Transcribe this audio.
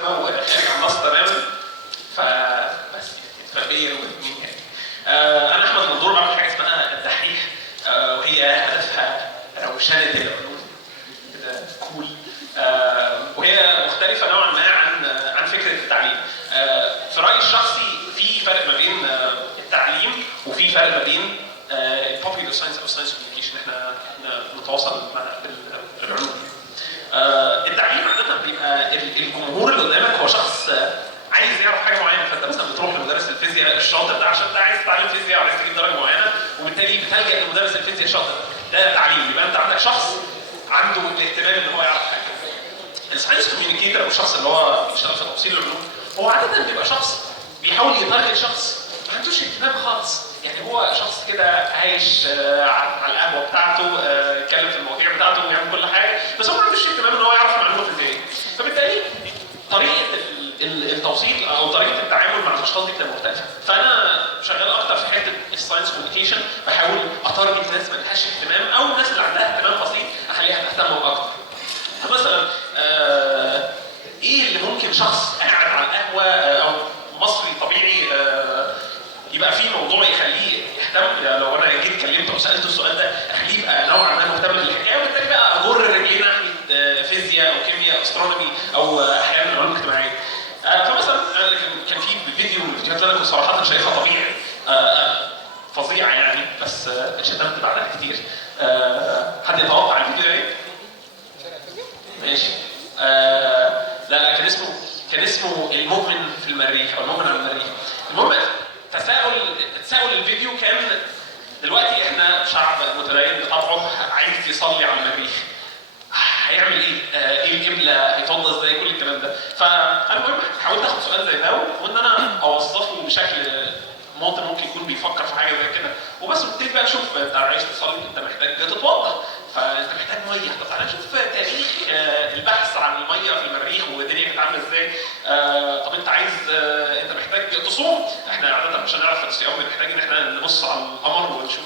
خارج عن النص تماما. فبس فبيا واثنين يعني. انا احمد منظور بعمل حاجه اسمها الدحيح، وهي هدفها روشنه العلوم كده كول، وهي مختلفه نوعا ما عن فكره التعليم. في رايي الشخصي في فرق ما بين التعليم وفي فرق ما بين البوبيولار ساينس او ساينس كوميونيكيشن. احنا نتواصل مع العلوم. التعليم عاده بيبقى الجمهور اللي قدامك هو شخص عايز يعرف حاجه معينه، فانت مثلا بتروح لمدرس الفيزياء الشاطر ده عشان انت عايز تتعلم فيزياء وعايز تجيب درجه معينه، وبالتالي بتلجا لمدرس الفيزياء الشاطر. ده تعليم، يبقى انت عندك شخص عنده الاهتمام ان هو يعرف حاجه. الساينس كوميونيكيتور او الشخص اللي هو بيشتغل في توصيل العلوم هو عاده بيبقى شخص بيحاول يتارجت شخص ما عندوش اهتمام خالص، يعني هو شخص كده عايش على القهوه بتاعته، يتكلم في المواضيع بتاعته ويعمل كل حاجه، بس هو ما عندوش اهتمام ان هو يعرف معلومات فيزيائيه. فبالتالي طريقه التوصيل او طريقه التعامل مع الاشخاص دي بتبقى مختلفه. فانا شغال اكتر في حته الساينس كوميونيكيشن، بحاول اتارجت ناس ما لهاش اهتمام او الناس اللي عندها اهتمام بسيط اخليها تهتم اكتر. مثلا ايه اللي ممكن شخص قاعد على القهوه او مصري طبيعي يبقى فيه موضوع يخليه يهتم؟ يعني لو انا جيت كلمته وسالته السؤال ده اخليه يبقى نوعا ما مهتم بالحكايه، وبالتالي بقى اجر رجليه ناحيه فيزياء او كيمياء او استرونومي او احيانا علوم اجتماعيه. فمثلا كان في فيديو من الفيديوهات اللي انا كنت صراحه شايفها طبيعي فظيعه يعني، بس اتشتمت بعدها كتير. حد يتوقع الفيديو ايه؟ ماشي. لا كان اسمه المؤمن في المريخ او المؤمن على المريخ. المهم تساؤل الفيديو كان دلوقتي احنا شعب متدين بطبعه عايز يصلي على المريخ، هيعمل ايه؟ ايه القبله؟ هيتوضى ازاي؟ كل الكلام ده. فانا المهم حاولت اخد سؤال زي ده وان انا اوصفه بشكل مواطن ممكن يكون بيفكر في حاجه زي كده، وبس ابتديت بقى اشوف انت عايز تصلي، انت محتاج تتوضى، فانت محتاج ميه. طب تعالى نشوف تاريخ البحث عن الميه في المريخ والدنيا كانت عامله ازاي. طب انت عايز انت محتاج تصوم، احنا عاده عشان نعرف الصيام بنحتاج ان احنا نبص على القمر ونشوف